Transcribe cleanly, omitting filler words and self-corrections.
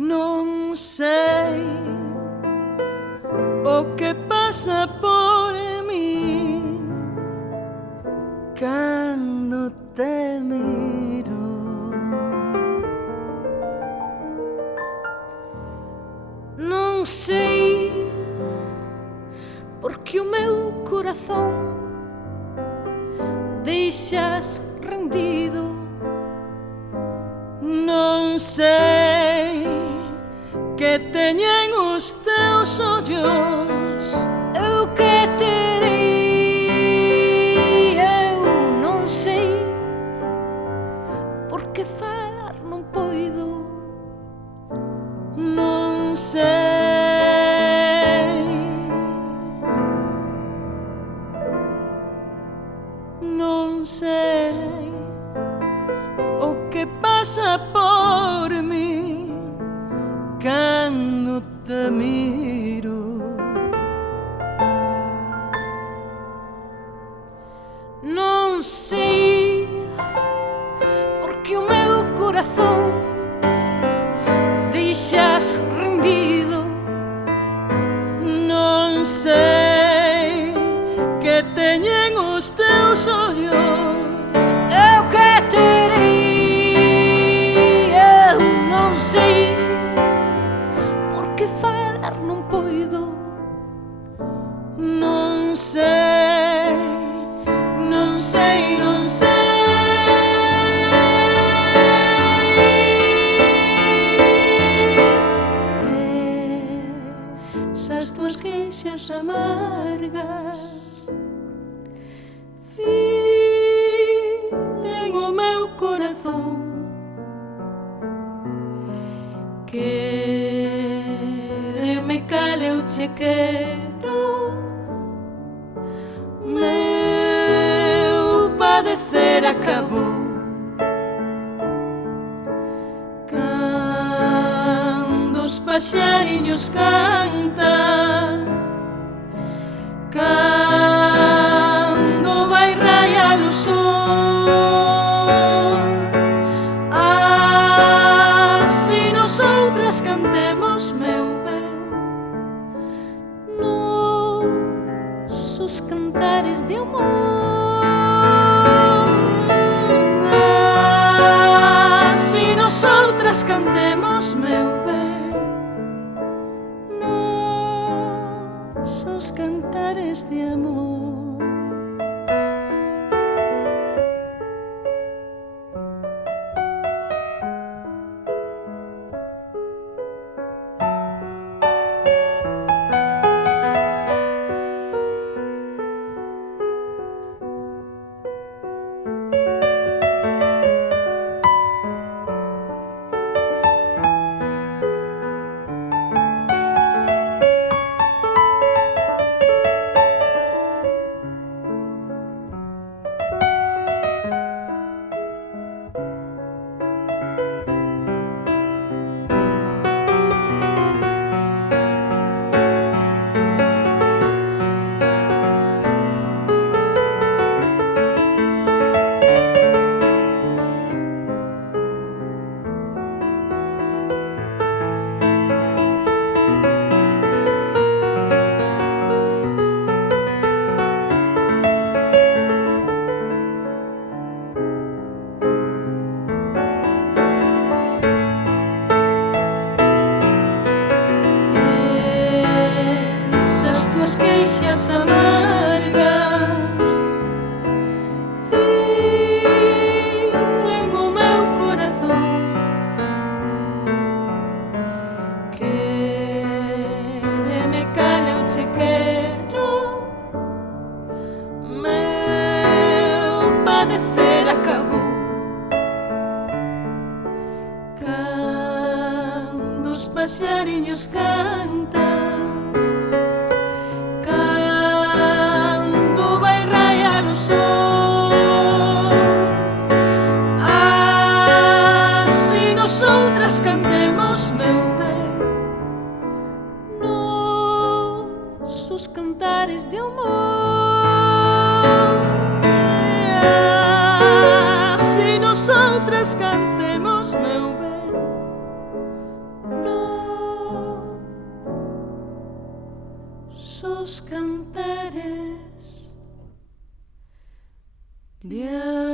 Non sei o que pasa por mí cando te miro. Non sei porque o meu corazón deixas rendido. Non sei que teñen os teus ollos. Eu que terei, eu non sei porque falar non poido. Non sei, non sei o que pasa por mí cando te miro. Non sei porque o meu corazón deixas rendido. Non sei que teñen os teus ollos. Eu que terei, eu non sei porque falar non poido. Non sei, non sei, non sei. Esas tuas queixas amargas En o meu corazón quéreme cal eu che quero. Meu padecer acabou cando os paxariños cantan, cando vai raiar o sol. Si nosotras cantemos, meu ben, nosos cantares de amor. Si nosotras cantemos, meu ben, nosos cantares de amor. Queixas amargas filen o meu corazón, quéreme cal eu che quero. Meu padecer acabou cando os paxariños cantan, o sol. Si nosotras cantemos, meu ben, nosos cantares de amor. Si nosotras cantemos, meu ben, vossos cantares de amor.